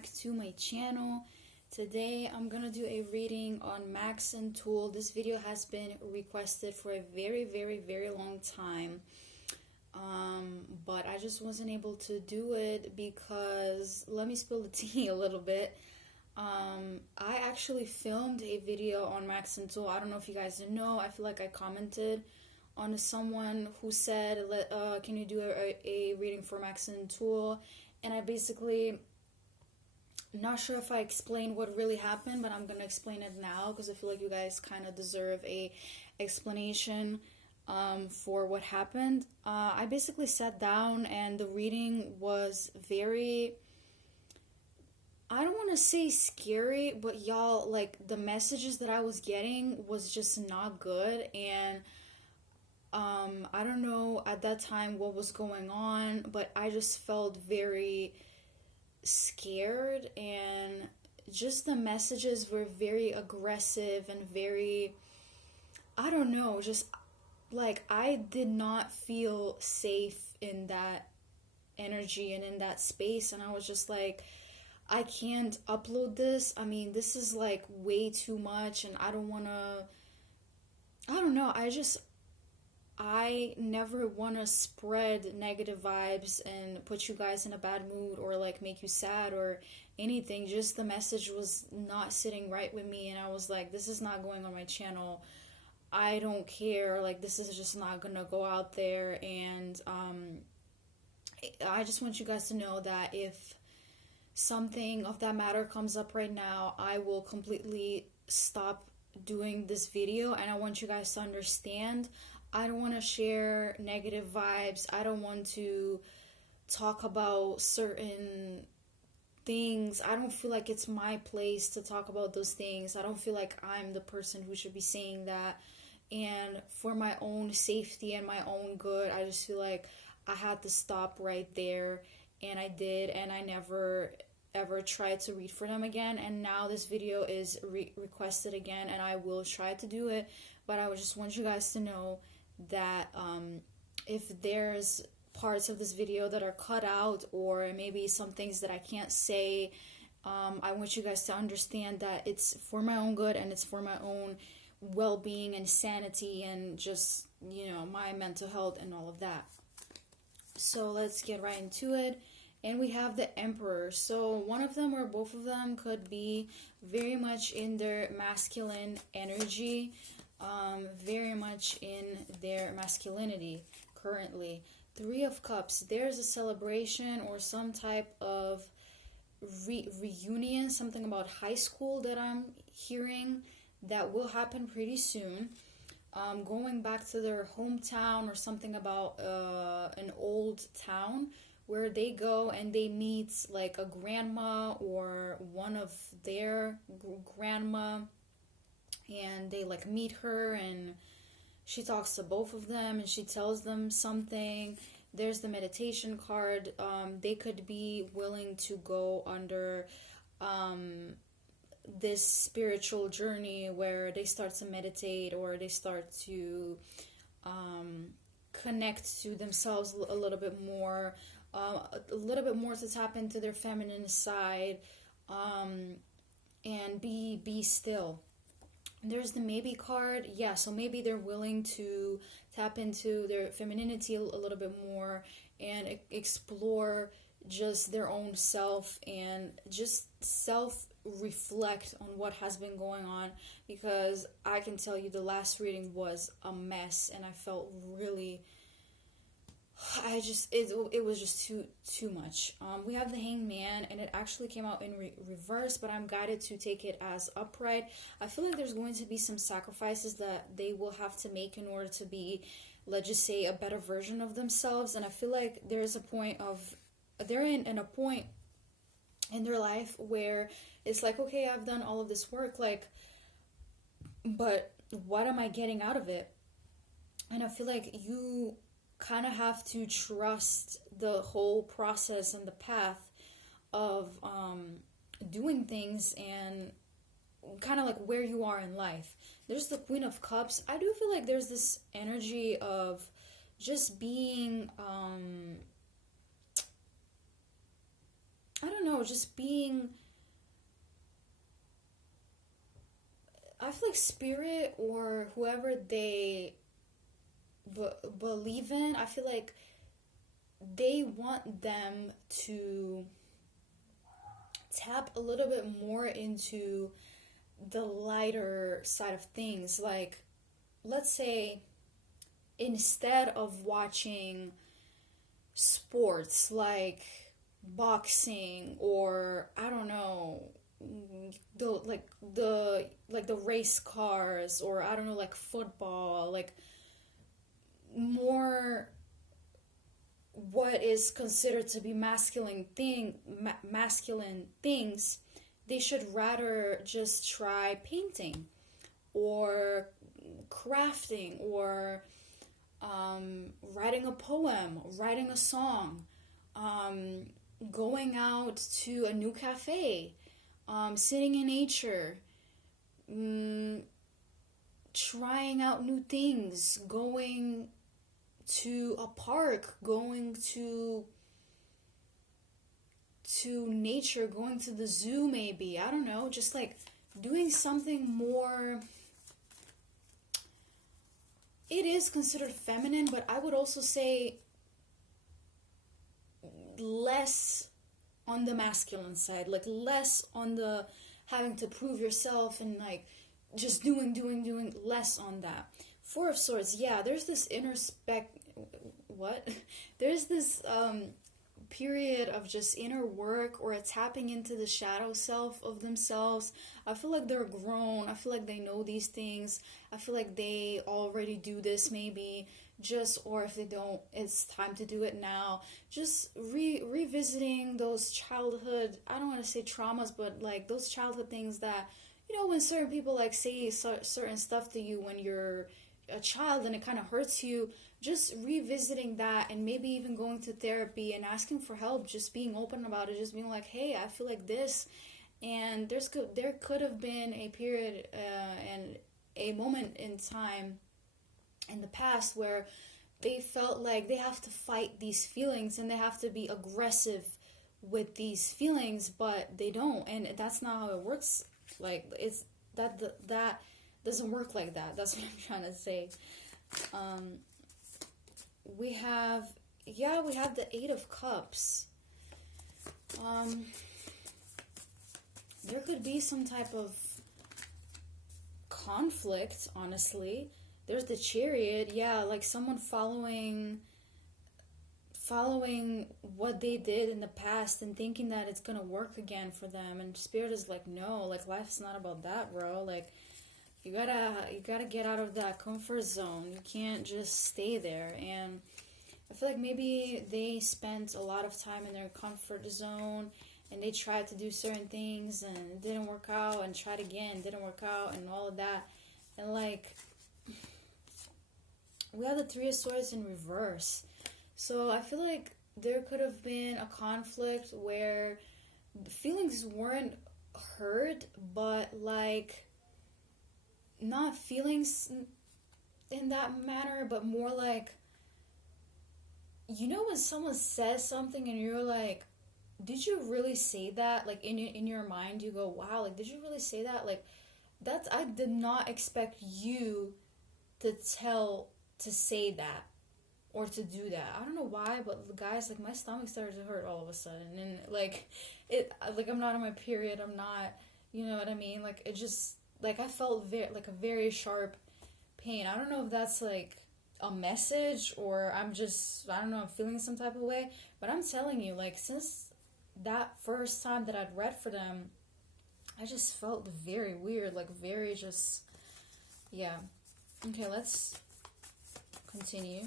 back to my channel. Today I'm gonna do a reading on MAXTUL. This video has been requested for a very long time, but I just wasn't able to do it because, let me spill the tea a little bit. I actually filmed a video on MAXTUL. I don't know if you guys know. I feel like I commented on someone who said, can you do a reading for MAXTUL? And I basically, not sure if I explained what really happened, but I'm gonna explain it now because I feel like you guys kind of deserve a explanation for what happened. I basically sat down and the reading was very, I don't want to say scary, but y'all, like, the messages that I was getting was just not good. And I don't know at that time what was going on, but I just felt very scared, and just the messages were very aggressive and very, I don't know, just like I did not feel safe in that energy and in that space. And I was just like, I can't upload this. I mean, this is like way too much, and I don't want to, I don't know, I never want to spread negative vibes and put you guys in a bad mood or like make you sad or anything. Just the message was not sitting right with me, and I was like, this is not going on my channel. I don't care. Like, this is just not gonna go out there. And I just want you guys to know that if something of that matter comes up right now, I will completely stop doing this video. And I want you guys to understand, I don't want to share negative vibes. I don't want to talk about certain things. I don't feel like it's my place to talk about those things. I don't feel like I'm the person who should be saying that. And for my own safety and my own good, I just feel like I had to stop right there. And I did, and I never ever tried to read for them again. And now this video is requested again, and I will try to do it. But I would just want you guys to know that if there's parts of this video that are cut out, or maybe some things that I can't say, I want you guys to understand that it's for my own good and it's for my own well-being and sanity and just, you know, my mental health and all of that. So let's get right into it. And we have the Emperor. So one of them or both of them could be very much in their masculine energy, very much in their masculinity currently. Three of Cups. There's a celebration or some type of reunion, something about high school that I'm hearing that will happen pretty soon. Going back to their hometown, or something about an old town where they go and they meet like a grandma or one of their grandma, and they like meet her, and she talks to both of them and she tells them something. There's the meditation card. They could be willing to go under this spiritual journey where they start to meditate, or they start to connect to themselves a little bit more, to tap into their feminine side, and be still. There's the maybe card. Yeah, so maybe they're willing to tap into their femininity a little bit more and explore just their own self, and just self-reflect on what has been going on, because I can tell you the last reading was a mess, and I felt really, it was just too much. We have the Hanged Man, and it actually came out in reverse, but I'm guided to take it as upright. I feel like there's going to be some sacrifices that they will have to make in order to be, let's just say, a better version of themselves. And I feel like there's a point of, they're in a point in their life where it's like, okay, I've done all of this work, like, but what am I getting out of it? And I feel like you kind of have to trust the whole process and the path of doing things, and kind of like where you are in life. There's the Queen of Cups. I do feel like there's this energy of just being I don't know, just being, I feel like spirit or whoever they believe in, I feel like they want them to tap a little bit more into the lighter side of things. Like, let's say instead of watching sports like boxing or I don't know, the race cars, or I don't know, like football, like more what is considered to be masculine things, they should rather just try painting or crafting or writing a poem, writing a song, going out to a new cafe, sitting in nature, mm, trying out new things, going to a park, going to nature, going to the zoo maybe. I don't know, just like doing something more. It is considered feminine, but I would also say less on the masculine side, like less on the having to prove yourself and like just doing, less on that. Four of Swords, yeah, there's this what? There's this period of just inner work or tapping into the shadow self of themselves. I feel like they're grown. I feel like they know these things. I feel like they already do this maybe, just, or if they don't, it's time to do it now. Just revisiting those childhood, I don't want to say traumas, but like those childhood things that, when certain people like say certain stuff to you when you're a child and it kind of hurts you, just revisiting that and maybe even going to therapy and asking for help, just being open about it, just being like, hey, I feel like this. And there could have been a period and a moment in time in the past where they felt like they have to fight these feelings and they have to be aggressive with these feelings, but they don't, and that's not how it works. Like, it's that doesn't work like that. That's what I'm trying to say. We have the Eight of Cups. There could be some type of conflict, honestly. There's the Chariot, yeah, like someone following what they did in the past and thinking that it's gonna work again for them, and Spirit is like, no, like life's not about that, bro. Like you gotta get out of that comfort zone. You can't just stay there. And I feel like maybe they spent a lot of time in their comfort zone and they tried to do certain things and it didn't work out, and tried again, didn't work out, and all of that. And like, we have the Three of Swords in reverse. So I feel like there could have been a conflict where the feelings weren't hurt, but like not feelings in that manner, but more like, when someone says something and you're like, did you really say that? Like in your mind you go, wow, like did you really say that? Like I did not expect you to say that or to do that. I don't know why, but guys, like my stomach started to hurt all of a sudden, and like I'm not on my period. I'm not, you know what I mean? Like it just, like I felt a very sharp pain. I don't know if that's like a message or I don't know, I'm feeling some type of way, but I'm telling you, like since that first time that I'd read for them, I just felt very weird, like very just, yeah. Okay, let's continue.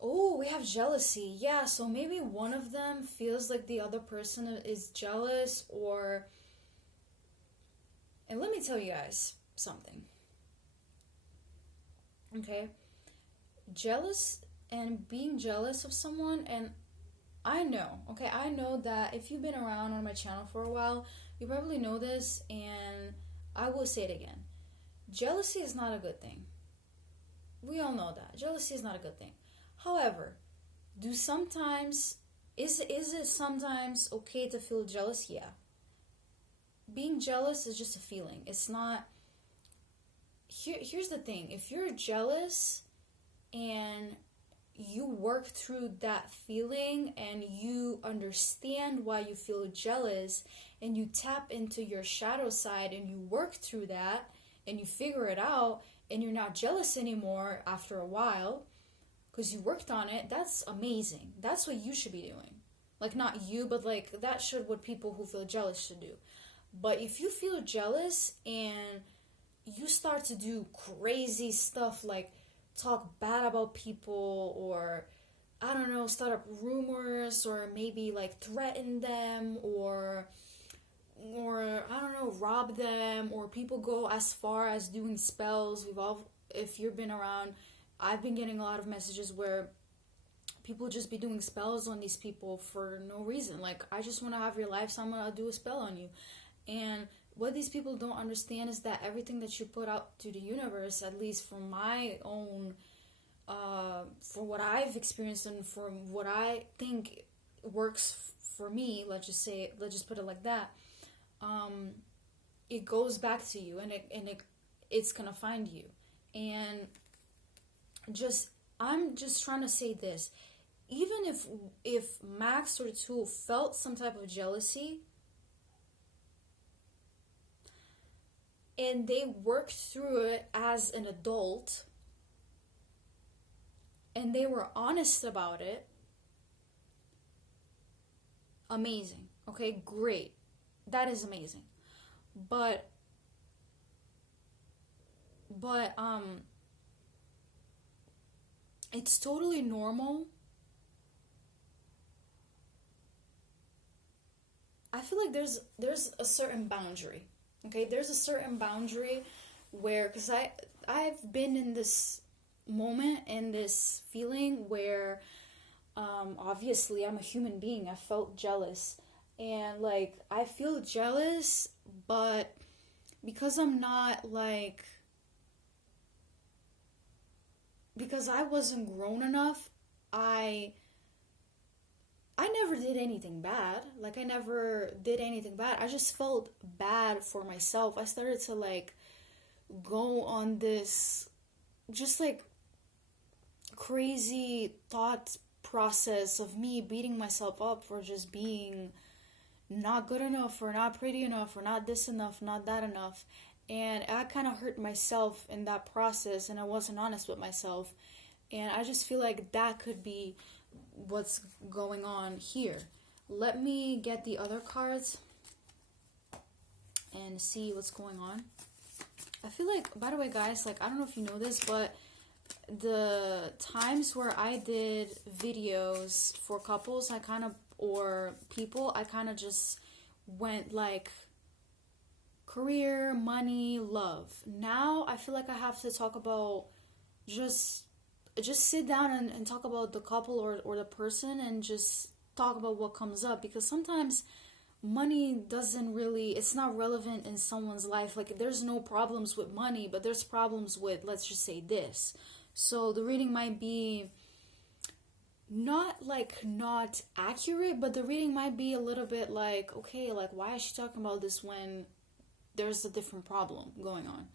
Oh, we have jealousy. Yeah, so maybe one of them feels like the other person is jealous, and let me tell you guys something. Okay? Jealous and being jealous of someone, and I know that if you've been around on my channel for a while, you probably know this, and I will say it again. Jealousy is not a good thing. We all know that. Jealousy is not a good thing. However, Do sometimes is it sometimes okay to feel jealous? Yeah. Being jealous is just a feeling. It's not here's the thing. If you're jealous and you work through that feeling and you understand why you feel jealous and you tap into your shadow side and you work through that and you figure it out and you're not jealous anymore after a while because you worked on it, that's amazing. That's what you should be doing. Like, not you, but like that should what people who feel jealous should do. But if you feel jealous and you start to do crazy stuff like talk bad about people, or I don't know, start up rumors, or maybe like threaten them, or I don't know, rob them, or people go as far as doing spells. We've all, if you've been around, I've been getting a lot of messages where people just be doing spells on these people for no reason. Like, I just want to have your life, so I'm gonna do a spell on you. And what these people don't understand is that everything that you put out to the universe, at least from my own, for what I've experienced and for what I think works for me, let's just put it like that, it goes back to you, and it's gonna find you. And I'm just trying to say this: even if Max or Tool felt some type of jealousy, and they worked through it as an adult, and they were honest about it, amazing. Okay, great. That is amazing. But it's totally normal. I feel like there's a certain boundary. Okay, there's a certain boundary where, because I've been in this moment and this feeling where obviously I'm a human being. I felt jealous, and like I feel jealous, but because I'm not like, because I wasn't grown enough, I never did anything bad. Like, I never did anything bad. I just felt bad for myself. I started to like go on this just like crazy thought process of me beating myself up for just being not good enough, or not pretty enough, or not this enough, not that enough. And I kind of hurt myself in that process, and I wasn't honest with myself. And I just feel like that could be what's going on here. Let me get the other cards and see what's going on. I feel like, by the way, guys, like, I don't know if you know this, but the times where I did videos for couples, I kind of, or people, I kind of just went like career, money, love. Now I feel like I have to talk about just sit down and talk about the couple or the person, and just talk about what comes up, because sometimes money doesn't really, it's not relevant in someone's life. Like, there's no problems with money, but there's problems with, let's just say, this. So the reading might be not accurate, but the reading might be a little bit like, okay, like, why is she talking about this when there's a different problem going on?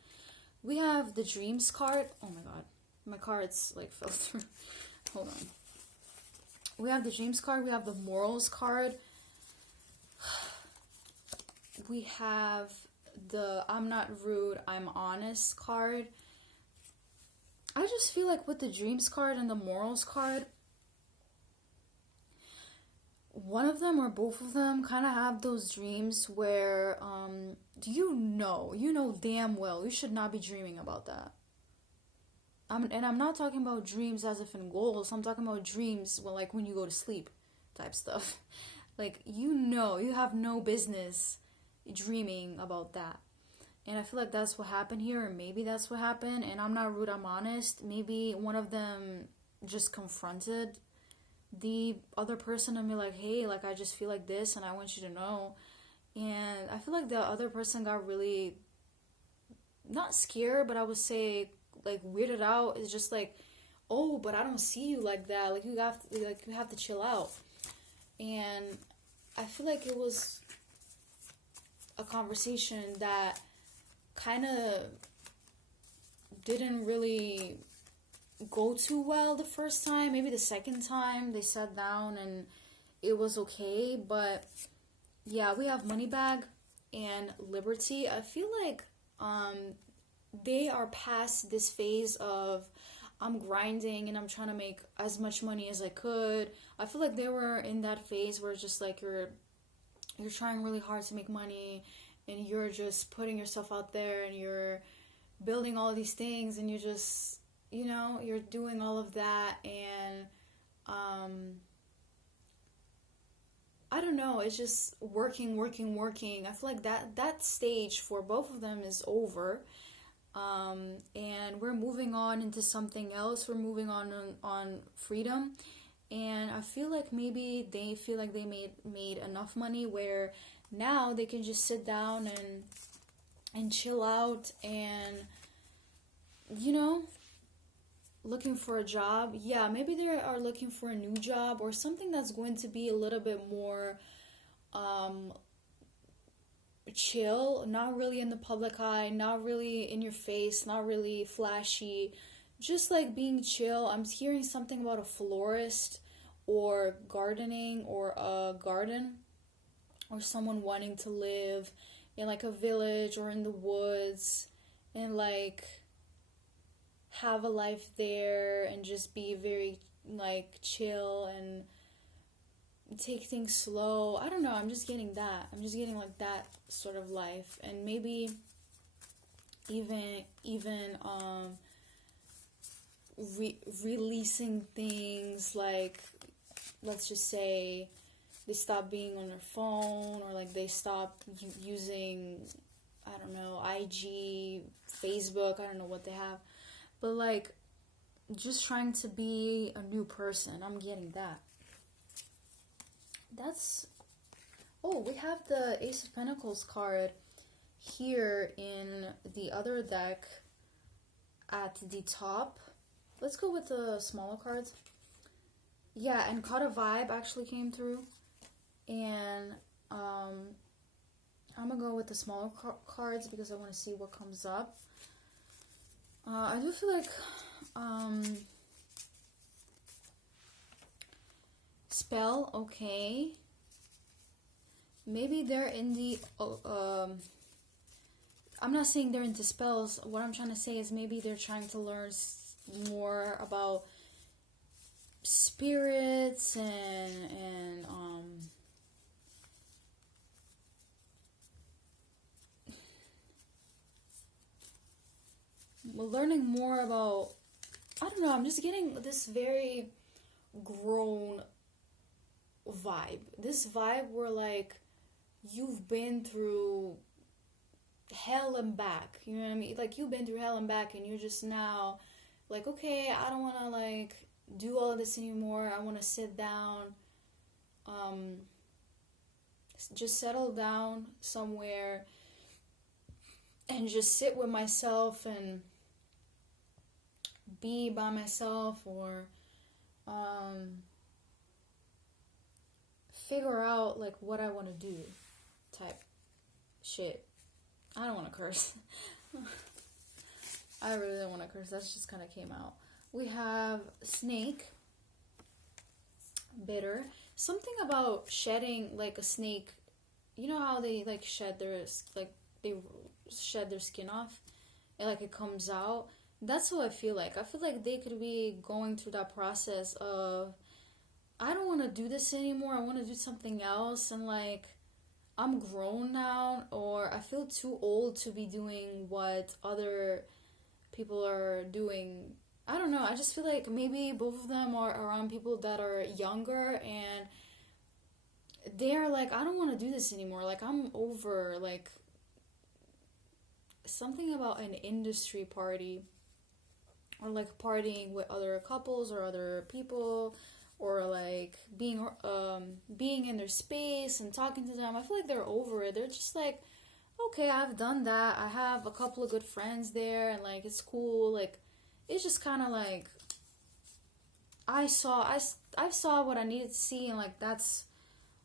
We have the Dreams card. Oh my god, my cards like fell through. Hold on. We have the Dreams card. We have the Morals card. We have the I'm Not Rude, I'm Honest card. I just feel like with the Dreams card and the Morals card, one of them or both of them kind of have those dreams where you know damn well you should not be dreaming about that. And I'm not talking about dreams as if in goals. I'm talking about dreams when you go to sleep type stuff. Like, you have no business dreaming about that. And I feel like that's what happened here, or maybe that's what happened. And I'm not rude, I'm honest. Maybe one of them just confronted the other person and be like, hey, like, I just feel like this and I want you to know. And I feel like the other person got really, not scared, but I would say, like, weirded out. It's just like, oh, but I don't see you like that. Like you have to chill out. And I feel like it was a conversation that kind of didn't really go too well the first time. Maybe the second time they sat down and it was okay. But yeah, we have Moneybag and Liberty. I feel like they are past this phase of I'm grinding and I'm trying to make as much money as I could. I feel like they were in that phase where it's just like you're trying really hard to make money and you're just putting yourself out there and you're building all these things and you're just, you're doing all of that. And I don't know, it's just working, working, working. I feel like that stage for both of them is over. And we're moving on into something else. We're moving on freedom. And I feel like maybe they feel like they made enough money where now they can just sit down and chill out and, looking for a job. Yeah, maybe they are looking for a new job or something that's going to be a little bit more chill, not really in the public eye, not really in your face, not really flashy, just like being chill. I'm hearing something about a florist or gardening or a garden or someone wanting to live in like a village or in the woods and like have a life there and just be very like chill and take things slow. I don't know, I'm just getting that. I'm just getting like that sort of life. And maybe even releasing things, like let's just say they stop being on their phone or like they stop using, I don't know, IG, Facebook, I don't know what they have, but like just trying to be a new person. I'm getting that. We have the Ace of Pentacles card here in the other deck at the top. Let's go with the smaller cards. Yeah, and Caught a Vibe actually came through. And I'm gonna go with the smaller cards because I want to see what comes up. I do feel like spell, okay. Maybe they're in the I'm not saying they're into spells. What I'm trying to say is maybe they're trying to learn more about spirits and learning more about, I don't know, I'm just getting this very grown vibe. This vibe where like you've been through hell and back, you know what I mean? Like you've been through hell and back and you're just now like, okay, I don't want to like do all of this anymore. I want to sit down, just settle down somewhere and just sit with myself and be by myself, or figure out like what I want to do type shit. I don't want to curse. I really don't want to curse. That just kind of came out. We have Snake, Bitter. Something about shedding like a snake. You know how they like shed their skin off and like it comes out. That's how I feel like. I feel like they could be going through that process of, I don't want to do this anymore. I want to do something else. And like, I'm grown now, or I feel too old to be doing what other people are doing. I don't know. I just feel like maybe both of them are around people that are younger and they're like, I don't want to do this anymore. Like, I'm over, like, something about an industry party or like partying with other couples or other people, or like being in their space and talking to them. I feel like they're over it. They're just like, okay, I've done that. I have a couple of good friends there and like it's cool. Like it's just kind of like I saw what I needed to see, and like that's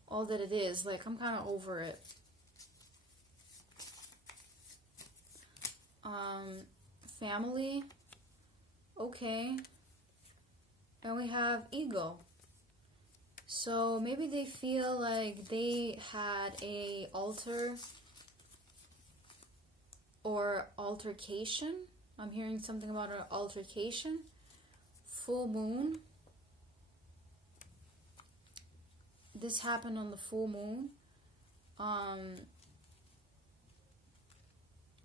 all that it is. Like I'm kind of over it. Family, okay, and we have ego. So maybe they feel like they had a altercation. I'm hearing something about an altercation. Full moon. This happened on the full moon.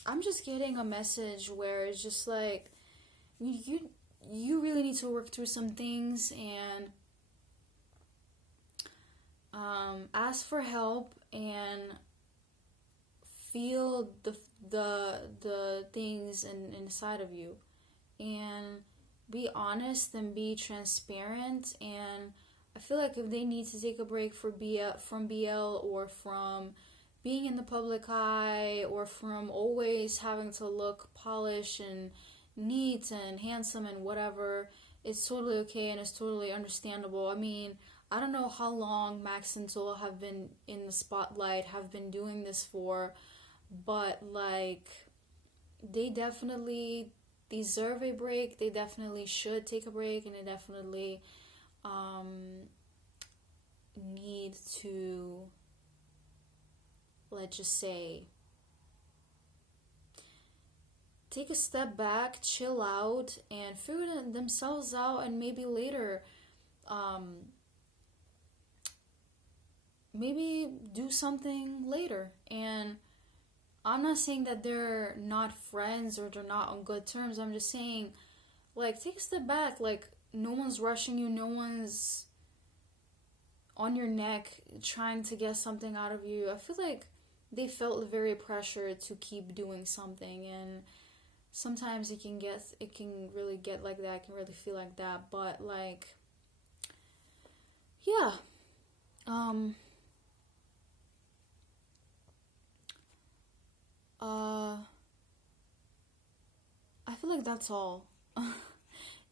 I'm just getting a message where it's just like you really need to work through some things and ask for help and feel the things inside of you, and be honest and be transparent. And I feel like if they need to take a break from BL, or from being in the public eye, or from always having to look polished and neat and handsome and whatever, it's totally okay and it's totally understandable. I mean, I don't know how long MAXTUL have been in the spotlight, have been doing this for, but like they definitely deserve a break. They definitely should take a break, and they definitely need to, let's just say, take a step back, chill out, and figure themselves out, and maybe later maybe do something later. And I'm not saying that they're not friends or they're not on good terms. I'm just saying, like, take a step back. Like, no one's rushing you. No one's on your neck trying to get something out of you. I feel like they felt very pressured to keep doing something, and sometimes it can really get like that. It can really feel like that. But like, yeah. I feel like that's all.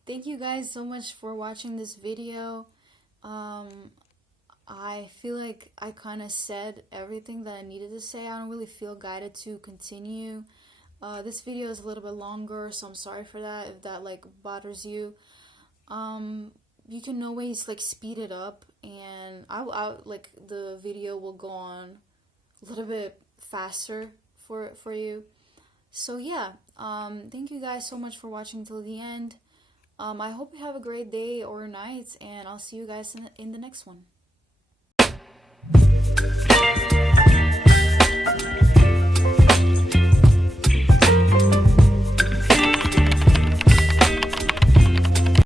Thank you guys so much for watching this video. I feel like I kind of said everything that I needed to say. I don't really feel guided to continue. This video is a little bit longer, so I'm sorry for that if that like bothers you. You can always like speed it up, and I like the video will go on a little bit faster for you. So yeah, thank you guys so much for watching till the end. I hope you have a great day or night, and I'll see you guys in the next one.